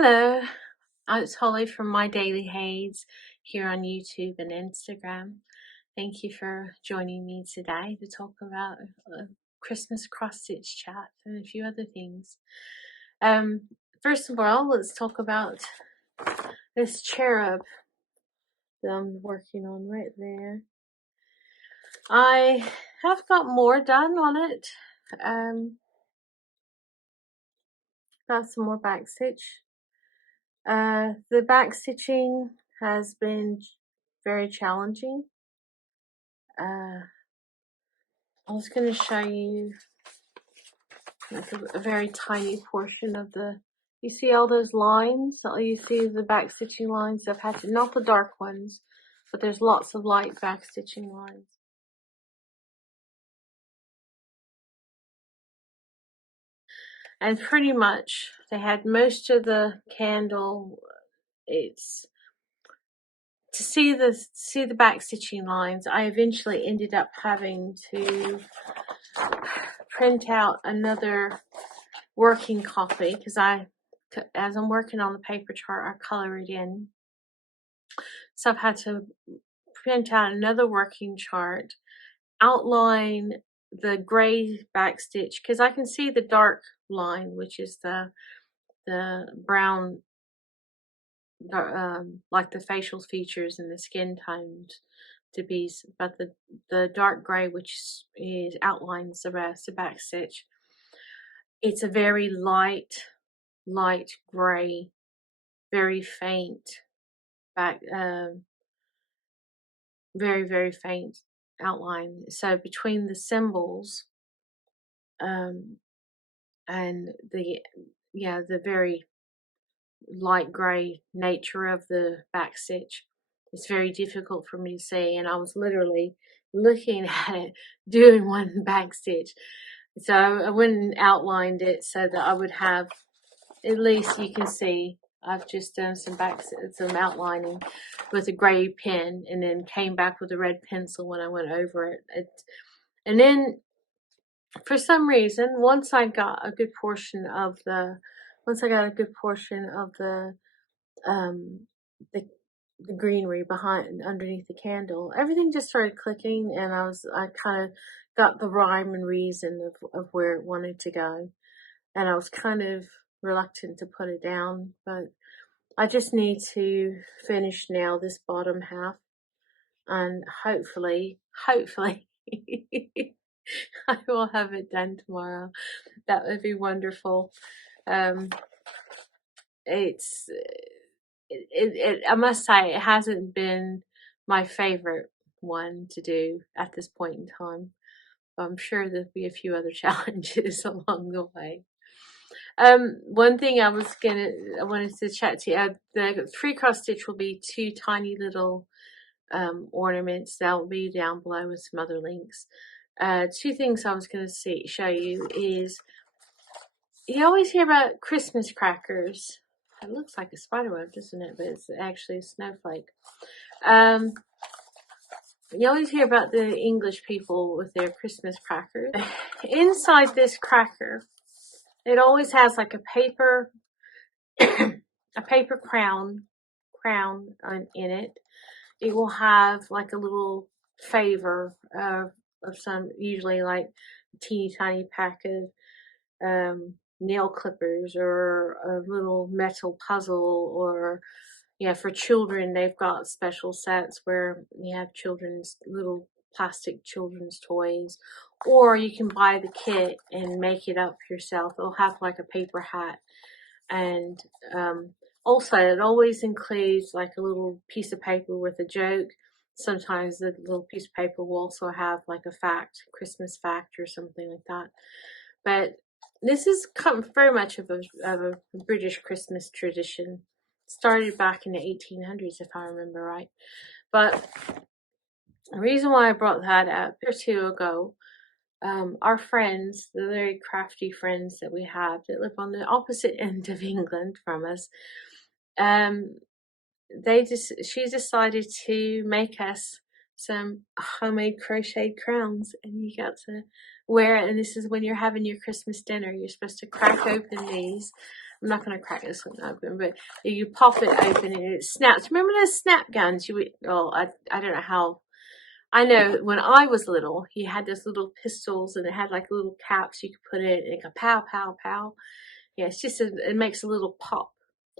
Hello, it's Holly from My Daily Haze here on YouTube and Instagram. Thank you for joining me today to talk about a Christmas cross-stitch chat and a few other things. First of all, let's talk about this cherub that I'm working on right there. I have got more done on it. Got some more backstitch. The back stitching has been very challenging. I was going to show you like a very tiny portion of you see all those lines? You see the back stitching lines? I've had to, not the dark ones, but there's lots of light back stitching lines. And pretty much they had most of the candle. It's to see the back stitching lines. I eventually ended up having to print out another working copy because as I'm working on the paper chart, I color it in. So I've had to print out another working chart, outline the gray back stitch because I can see the dark line, which is the brown, like the facial features and the skin tones to be, but the dark gray, which is outlines the rest, the back stitch. It's a very light gray, very faint back, very faint outline. So between the symbols and the very light gray nature of the back stitch, it's very difficult for me to see, and I was literally looking at it doing one back stitch. So I went and outlined it so that I would have, at least you can see I've just done some outlining with a gray pen, and then came back with a red pencil when I went over it. And then for some reason, once I got a good portion of the greenery underneath the candle, everything just started clicking, and I kind of got the rhyme and reason of where it wanted to go, and I was kind of reluctant to put it down, but I just need to finish now this bottom half, and hopefully I will have it done tomorrow. That would be wonderful. I must say, it hasn't been my favorite one to do at this point in time. I'm sure there'll be a few other challenges along the way. One thing I wanted to chat to you, the free cross stitch will be two tiny little ornaments that will be down below with some other links. Two things I was going to show you is, you always hear about Christmas crackers. It looks like a spiderweb, doesn't it? But it's actually a snowflake. You always hear about the English people with their Christmas crackers. Inside this cracker, it always has like a paper crown in it. It will have like a little favor of some, usually like a teeny tiny pack of nail clippers or a little metal puzzle, or for children they've got special sets where you have little plastic children's toys, or you can buy the kit and make it up yourself. It'll have like a paper hat, and also it always includes like a little piece of paper with a joke. Sometimes the little piece of paper will also have like a Christmas fact or something like that. But this is very much of a British Christmas tradition. It started back in the 1800s, if I remember right. But the reason why I brought that up a year or two ago, our friends, the very crafty friends that we have that live on the opposite end of England from us, she decided to make us some homemade crocheted crowns, and you got to where, and this is when you're having your Christmas dinner, you're supposed to crack open these. I'm not going to crack this one open, but you pop it open and it snaps. Remember those snap guns? I don't know how. I know when I was little, you had those little pistols and it had like little caps you could put in and it go pow, pow, pow. Yeah, it's just, it makes a little pop.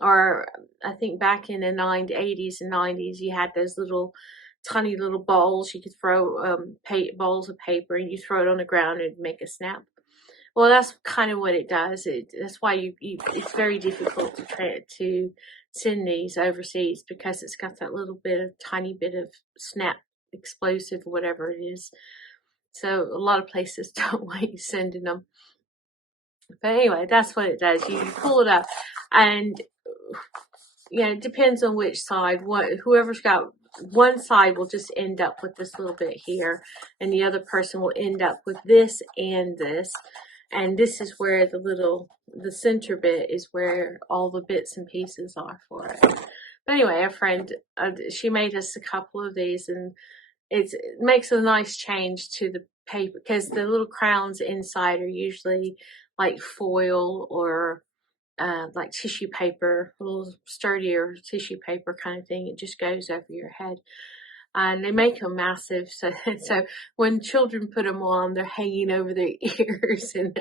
Or I think back in the 80s and 90s, you had those little tiny little balls you could throw, balls of paper, and you throw it on the ground and make a snap. Well, that's kind of what it does. That's why it's very difficult to send these overseas, because it's got that little bit of tiny bit of snap explosive or whatever it is. So a lot of places don't want you sending them. But anyway, that's what it does. You pull it up, and it depends on which side. Whoever's got one side will just end up with this little bit here, and the other person will end up with this and this. And this is where the center bit is where all the bits and pieces are for it. But anyway, a friend, she made us a couple of these, and it makes a nice change to the paper, because the little crowns inside are usually like foil or like tissue paper, a little sturdier tissue paper kind of thing. It just goes over your head. And they make them massive, so when children put them on, they're hanging over their ears, and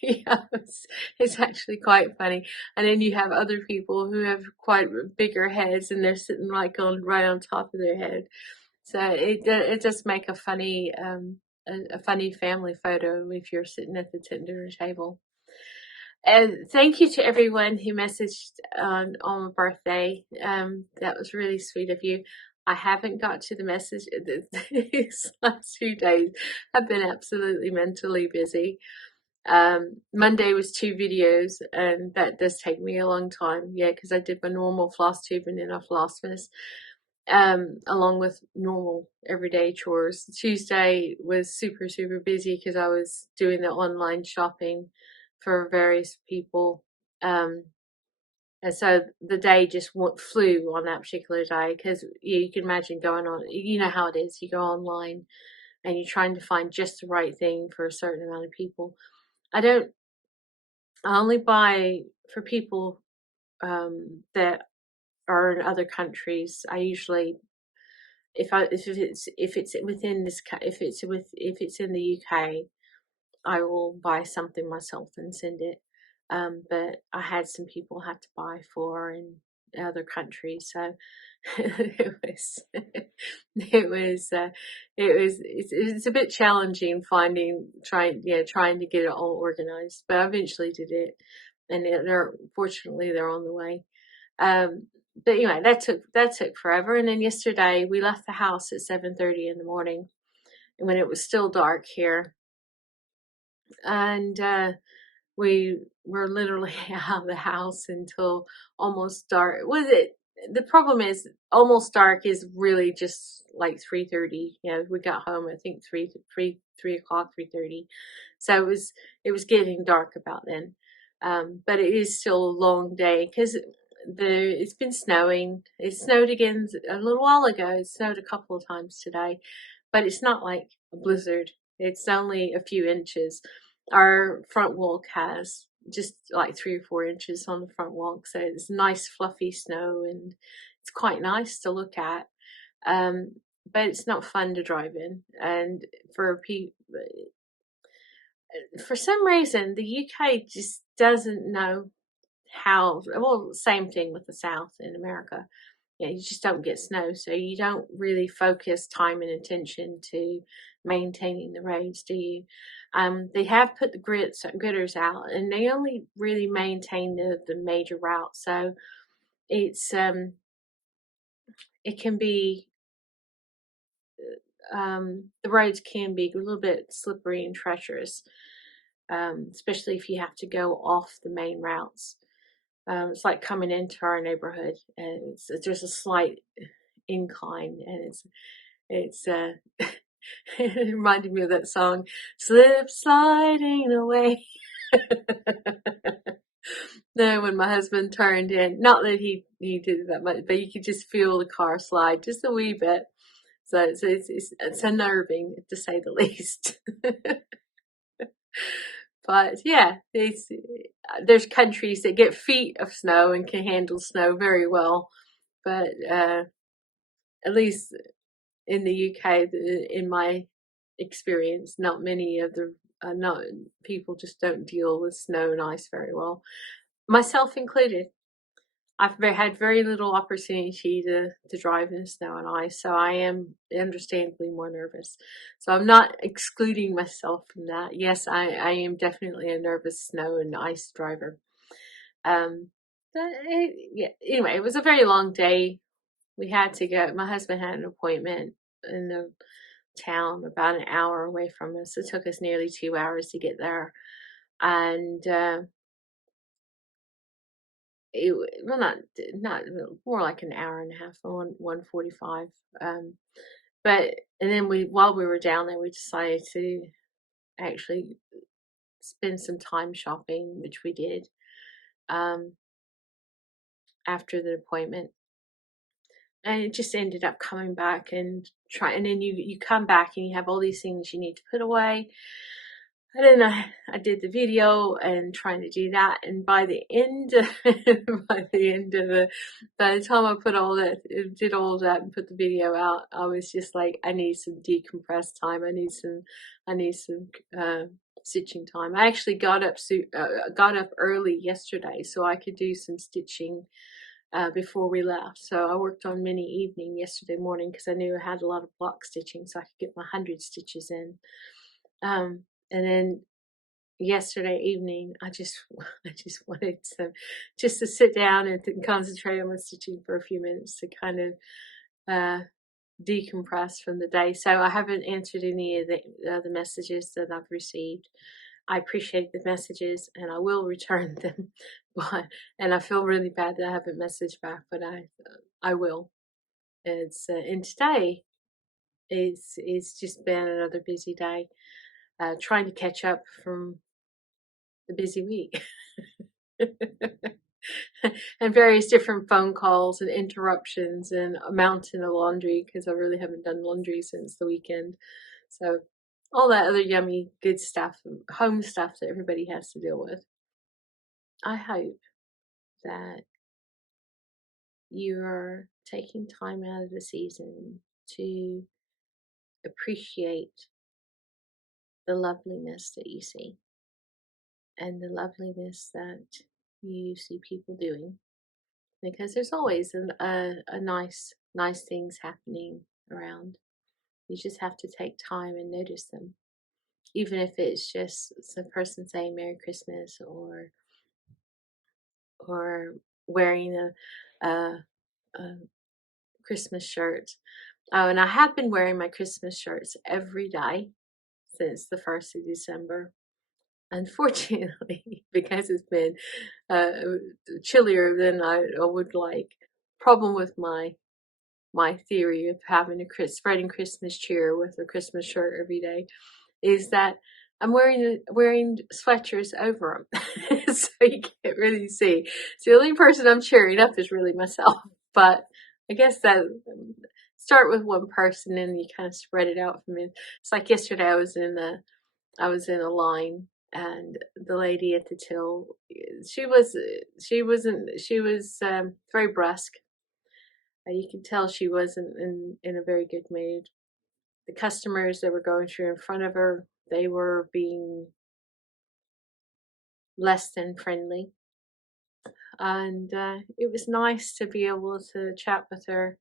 it's actually quite funny. And then you have other people who have quite bigger heads, and they're sitting like right on top of their head. So it does make a funny family photo if you're sitting at the dinner table. And thank you to everyone who messaged on my birthday. That was really sweet of you. I haven't got to the message these last few days. I've been absolutely mentally busy. Monday was 2 videos, and that does take me a long time. Yeah, because I did my normal floss tubing and a Flossmas, along with normal everyday chores. Tuesday was super, super busy because I was doing the online shopping for various people. And so the day just flew on that particular day, because you can imagine going on, you know how it is, you go online and you're trying to find just the right thing for a certain amount of people. I only buy for people that are in other countries. I usually, if it's within this, if it's in the UK, I will buy something myself and send it. But I had some people had to buy for in other countries, so it's a bit challenging trying to get it all organized. But I eventually did it, and fortunately they're on the way. But anyway, that took forever. And then yesterday we left the house at 7:30 in the morning, when it was still dark here, and we were literally out of the house until almost dark. The problem is almost dark is really just like 3:30. We got home, I think 3 o'clock, 3:30. So it was getting dark about then. But it is still a long day, because it's been snowing. It snowed again a little while ago. It snowed a couple of times today, but it's not like a blizzard. It's only a few inches. Our front walk has just like 3 or 4 inches on the front walk, so it's nice fluffy snow, and it's quite nice to look at. But it's not fun to drive in, and for some reason the UK just doesn't know how. Well, same thing with the South in America. You just don't get snow, so you don't really focus time and attention to maintaining the roads, do you? They have put the gritters out, and they only really maintain the major routes, so it's it can be the roads can be a little bit slippery and treacherous, especially if you have to go off the main routes. It's like coming into our neighborhood, and there's a slight incline, and it's it reminded me of that song, "Slip Sliding Away." No, when my husband turned in, not that he did that much, but you could just feel the car slide just a wee bit. So it's unnerving, to say the least. But yeah, there's countries that get feet of snow and can handle snow very well. But at least in the UK, in my experience, not many of the not people just don't deal with snow and ice very well, myself included. I've had very little opportunity to drive in snow and ice, so I am understandably more nervous. So I'm not excluding myself from that. Yes, I am definitely a nervous snow and ice driver. Yeah, anyway, it was a very long day. We had to go. My husband had an appointment in the town about an hour away from us. It took us nearly 2 hours to get there, and it well not more like an hour and a half, 1:45. But and then while we were down there, we decided to actually spend some time shopping, which we did um, after the appointment. And it just ended up coming back and and then you come back and you have all these things you need to put away. And then I did the video and trying to do that, and by the end by the time I did all that and put the video out, I was just like, I need some decompressed time. I need some stitching time. I actually got up early yesterday so I could do some stitching before we left. So I worked on mini evening yesterday morning because I knew I had a lot of block stitching, so I could get my 100 stitches in. And then yesterday evening, I just wanted to sit down and concentrate on my stitching for a few minutes to kind of decompress from the day. So I haven't answered any of the messages that I've received. I appreciate the messages and I will return them, and I feel really bad that I haven't messaged back, but I will. And today it's just been another busy day, trying to catch up from the busy week. And various different phone calls and interruptions and a mountain of laundry because I really haven't done laundry since the weekend. So all that other yummy good stuff, home stuff that everybody has to deal with. I hope that you're taking time out of the season to appreciate the loveliness that you see and the loveliness that you see people doing, because there's always a nice things happening around. You just have to take time and notice them, even if it's just some person saying Merry Christmas or wearing a Christmas shirt. Oh, and I have been wearing my Christmas shirts every day since the 1st of December. Unfortunately, because it's been chillier than I would like. Problem with my theory of having spreading Christmas cheer with a Christmas shirt every day is that I'm wearing sweatshirts over them, so you can't really see. So the only person I'm cheering up is really myself. But I guess that start with one person and you kind of spread it out from it. It's like yesterday I was in a line, and the lady at the till, she was very brusque. You can tell she wasn't in a very good mood. The customers that were going through in front of her, they were being less than friendly. And it was nice to be able to chat with her.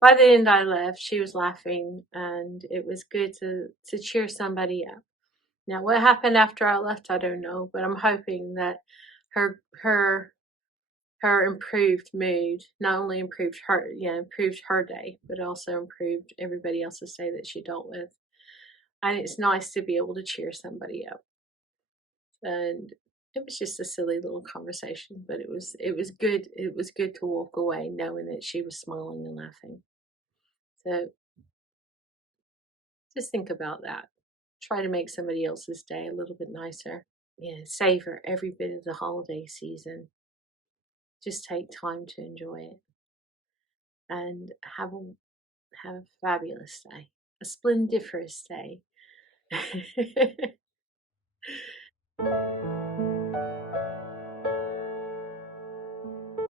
By the end I left, she was laughing, and it was good to cheer somebody up. Now, what happened after I left, I don't know, but I'm hoping that her improved mood not only improved her day, but also improved everybody else's day that she dealt with. And it's nice to be able to cheer somebody up. And it was just a silly little conversation, but it was good. It was good to walk away knowing that she was smiling and laughing. So just think about that. Try to make somebody else's day a little bit nicer. Yeah, savor every bit of the holiday season. Just take time to enjoy it and have a fabulous day, a splendiferous day.